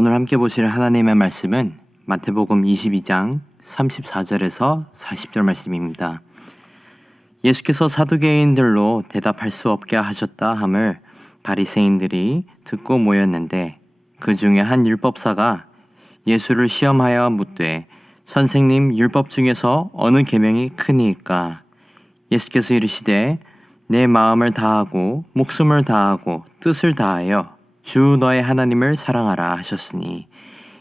오늘 함께 보실 하나님의 말씀은 마태복음 22장 34절에서 40절 말씀입니다. 예수께서 사두개인들로 대답할 수 없게 하셨다 함을 바리새인들이 듣고 모였는데 그 중에 한 율법사가 예수를 시험하여 묻되 선생님, 율법 중에서 어느 계명이 크니이까? 예수께서 이르시되 내 마음을 다하고 목숨을 다하고 뜻을 다하여 주 너의 하나님을 사랑하라 하셨으니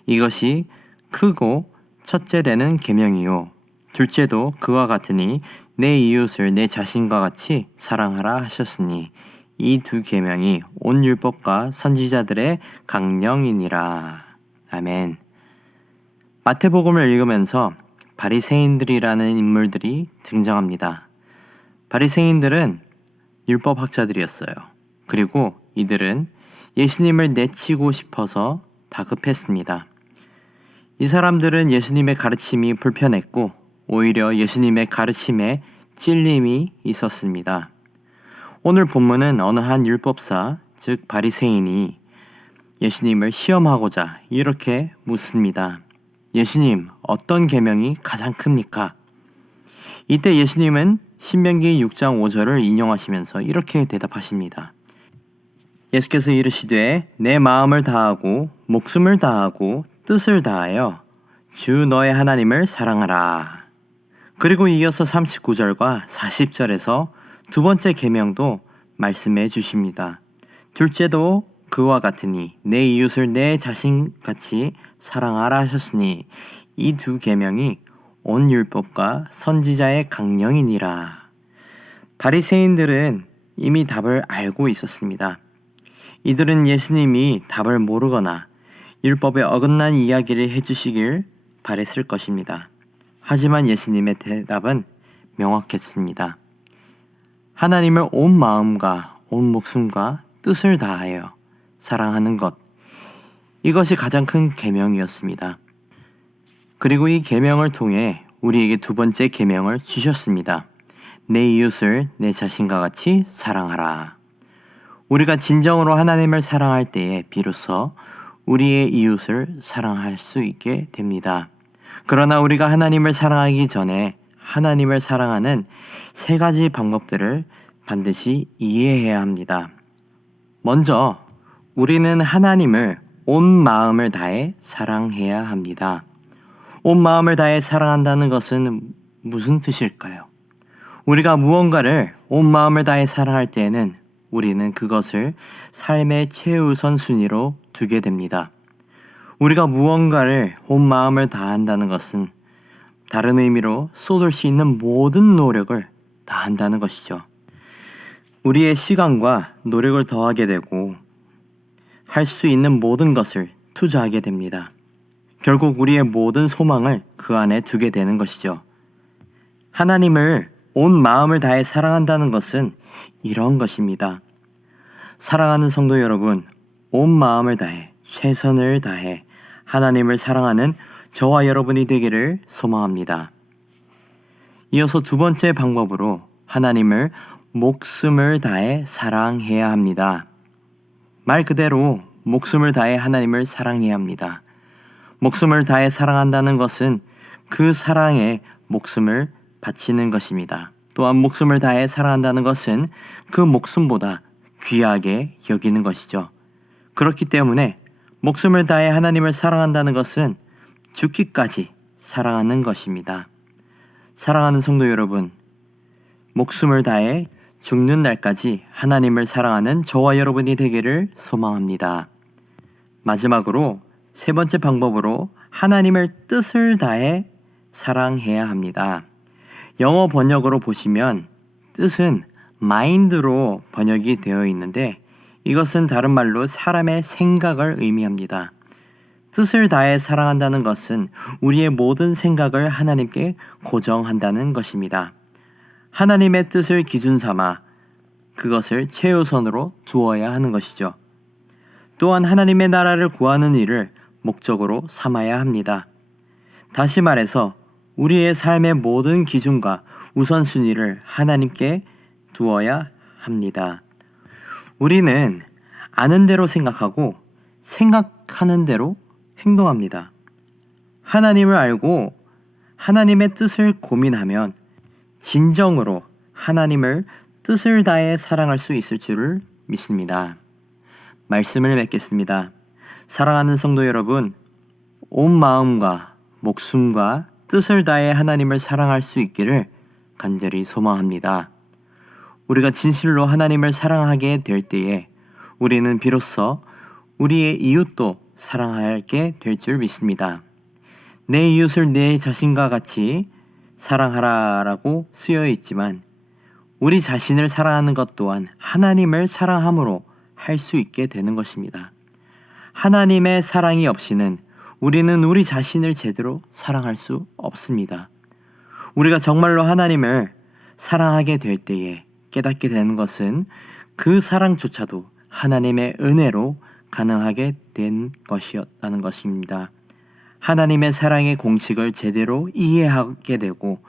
이것이 크고 첫째되는 계명이요 둘째도 그와 같으니 내 이웃을 내 자신과 같이 사랑하라 하셨으니 이 두 계명이 온 율법과 선지자들의 강령이니라. 아멘. 마태복음을 읽으면서 바리새인들이라는 인물들이 등장합니다. 바리새인들은 율법학자들이었어요. 그리고 이들은 예수님을 내치고 싶어서 다급했습니다. 이 사람들은 예수님의 가르침이 불편했고 오히려 예수님의 가르침에 찔림이 있었습니다. 오늘 본문은 어느 한 율법사, 즉 바리새인이 예수님을 시험하고자 이렇게 묻습니다. 예수님, 어떤 계명이 가장 큽니까? 이때 예수님은 신명기 6장 5절을 인용하시면서 이렇게 대답하십니다. 예수께서 이르시되 내 마음을 다하고 목숨을 다하고 뜻을 다하여 주 너의 하나님을 사랑하라. 그리고 이어서 39절과 40절에서 두 번째 계명도 말씀해 주십니다. 둘째도 그와 같으니 내 이웃을 내 자신같이 사랑하라 하셨으니 이 두 계명이 온 율법과 선지자의 강령이니라. 바리새인들은 이미 답을 알고 있었습니다. 이들은 예수님이 답을 모르거나 율법에 어긋난 이야기를 해주시길 바랬을 것입니다. 하지만 예수님의 대답은 명확했습니다. 하나님을 온 마음과 온 목숨과 뜻을 다하여 사랑하는 것, 이것이 가장 큰 계명이었습니다. 그리고 이 계명을 통해 우리에게 두 번째 계명을 주셨습니다. 내 이웃을 내 자신과 같이 사랑하라. 우리가 진정으로 하나님을 사랑할 때에 비로소 우리의 이웃을 사랑할 수 있게 됩니다. 그러나 우리가 하나님을 사랑하기 전에 하나님을 사랑하는 세 가지 방법들을 반드시 이해해야 합니다. 먼저 우리는 하나님을 온 마음을 다해 사랑해야 합니다. 온 마음을 다해 사랑한다는 것은 무슨 뜻일까요? 우리가 무언가를 온 마음을 다해 사랑할 때에는 우리는 그것을 삶의 최우선 순위로 두게 됩니다. 우리가 무언가를 온 마음을 다한다는 것은 다른 의미로 쏟을 수 있는 모든 노력을 다한다는 것이죠. 우리의 시간과 노력을 더하게 되고 할 수 있는 모든 것을 투자하게 됩니다. 결국 우리의 모든 소망을 그 안에 두게 되는 것이죠. 하나님을 온 마음을 다해 사랑한다는 것은 이런 것입니다. 사랑하는 성도 여러분, 온 마음을 다해 최선을 다해 하나님을 사랑하는 저와 여러분이 되기를 소망합니다. 이어서 두 번째 방법으로 하나님을 목숨을 다해 사랑해야 합니다. 말 그대로 목숨을 다해 하나님을 사랑해야 합니다. 목숨을 다해 사랑한다는 것은 그 사랑에 목숨을 바치는 것입니다. 또한 목숨을 다해 사랑한다는 것은 그 목숨보다 귀하게 여기는 것이죠. 그렇기 때문에 목숨을 다해 하나님을 사랑한다는 것은 죽기까지 사랑하는 것입니다. 사랑하는 성도 여러분, 목숨을 다해 죽는 날까지 하나님을 사랑하는 저와 여러분이 되기를 소망합니다. 마지막으로 세 번째 방법으로 하나님을 뜻을 다해 사랑해야 합니다. 영어 번역으로 보시면 뜻은 mind로 번역이 되어 있는데 이것은 다른 말로 사람의 생각을 의미합니다. 뜻을 다해 사랑한다는 것은 우리의 모든 생각을 하나님께 고정한다는 것입니다. 하나님의 뜻을 기준 삼아 그것을 최우선으로 두어야 하는 것이죠. 또한 하나님의 나라를 구하는 일을 목적으로 삼아야 합니다. 다시 말해서 우리의 삶의 모든 기준과 우선순위를 하나님께 두어야 합니다. 우리는 아는 대로 생각하고 생각하는 대로 행동합니다. 하나님을 알고 하나님의 뜻을 고민하면 진정으로 하나님을 뜻을 다해 사랑할 수 있을 줄을 믿습니다. 말씀을 맺겠습니다. 사랑하는 성도 여러분, 온 마음과 목숨과 뜻을 다해 하나님을 사랑할 수 있기를 간절히 소망합니다. 우리가 진실로 하나님을 사랑하게 될 때에 우리는 비로소 우리의 이웃도 사랑하게 될 줄 믿습니다. 내 이웃을 내 자신과 같이 사랑하라라고 쓰여 있지만 우리 자신을 사랑하는 것 또한 하나님을 사랑함으로 할 수 있게 되는 것입니다. 하나님의 사랑이 없이는 우리는 우리 자신을 제대로 사랑할 수 없습니다. 우리가 정말로 하나님을 사랑하게 될 때에 깨닫게 되는 것은 그 사랑조차도 하나님의 은혜로 가능하게 된 것이었다는 것입니다. 하나님의 사랑의 공식을 제대로 이해하게 되고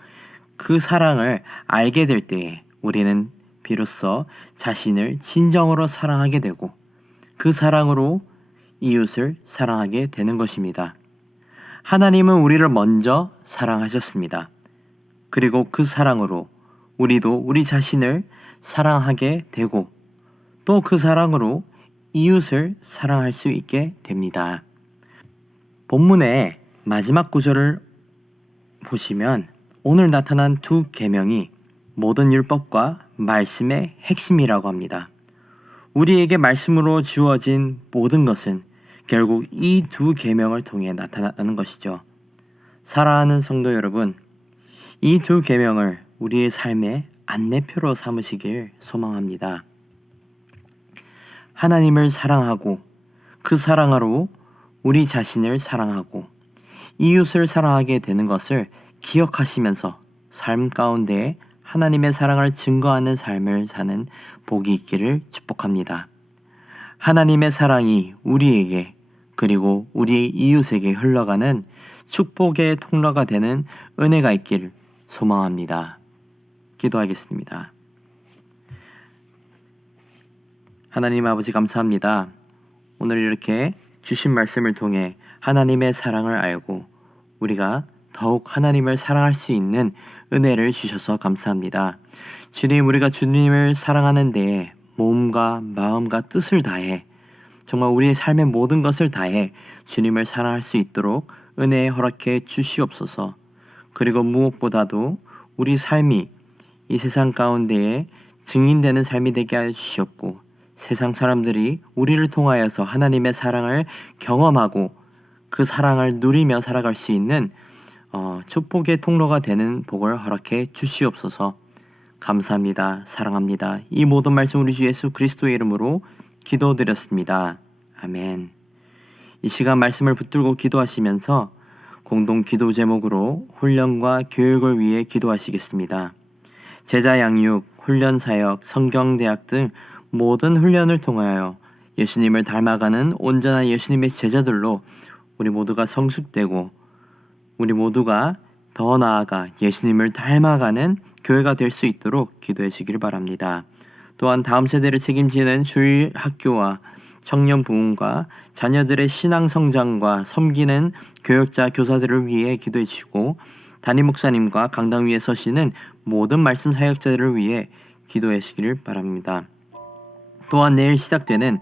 그 사랑을 알게 될 때에 우리는 비로소 자신을 진정으로 사랑하게 되고 그 사랑으로 이웃을 사랑하게 되는 것입니다. 하나님은 우리를 먼저 사랑하셨습니다. 그리고 그 사랑으로 우리도 우리 자신을 사랑하게 되고 또 그 사랑으로 이웃을 사랑할 수 있게 됩니다. 본문의 마지막 구절을 보시면 오늘 나타난 두 계명이 모든 율법과 말씀의 핵심이라고 합니다. 우리에게 말씀으로 주어진 모든 것은 결국 이 두 계명을 통해 나타났다는 것이죠. 사랑하는 성도 여러분, 이 두 계명을 우리의 삶의 안내표로 삼으시길 소망합니다. 하나님을 사랑하고 그 사랑으로 우리 자신을 사랑하고 이웃을 사랑하게 되는 것을 기억하시면서 삶 가운데 하나님의 사랑을 증거하는 삶을 사는 복이 있기를 축복합니다. 하나님의 사랑이 우리에게 그리고 우리 이웃에게 흘러가는 축복의 통로가 되는 은혜가 있기를 소망합니다. 기도하겠습니다. 하나님 아버지 감사합니다. 오늘 이렇게 주신 말씀을 통해 하나님의 사랑을 알고 우리가 더욱 하나님을 사랑할 수 있는 은혜를 주셔서 감사합니다. 주님, 우리가 주님을 사랑하는 데에 몸과 마음과 뜻을 다해 정말 우리의 삶의 모든 것을 다해 주님을 사랑할 수 있도록 은혜 허락해 주시옵소서. 그리고 무엇보다도 우리 삶이 이 세상 가운데에 증인되는 삶이 되게 하여 주시옵고 세상 사람들이 우리를 통하여서 하나님의 사랑을 경험하고 그 사랑을 누리며 살아갈 수 있는 축복의 통로가 되는 복을 허락해 주시옵소서. 감사합니다. 사랑합니다. 이 모든 말씀 우리 주 예수 그리스도의 이름으로 기도드렸습니다. 아멘. 이 시간 말씀을 붙들고 기도하시면서 공동 기도 제목으로 훈련과 교육을 위해 기도하시겠습니다. 제자 양육, 훈련 사역, 성경대학 등 모든 훈련을 통하여 예수님을 닮아가는 온전한 예수님의 제자들로 우리 모두가 성숙되고 우리 모두가 더 나아가 예수님을 닮아가는 교회가 될 수 있도록 기도해 주기를 바랍니다. 또한 다음 세대를 책임지는 주일 학교와 청년 부흥과 자녀들의 신앙 성장과 섬기는 교역자 교사들을 위해 기도해 주시고 담임 목사님과 강당 위에 서시는 모든 말씀 사역자들을 위해 기도해 주기를 바랍니다. 또한 내일 시작되는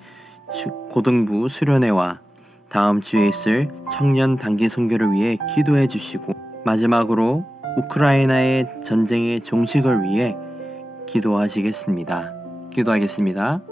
고등부 수련회와 다음 주에 있을 청년 단기 선교를 위해 기도해 주시고 마지막으로 우크라이나의 전쟁의 종식을 위해 기도하시겠습니다. 기도하겠습니다.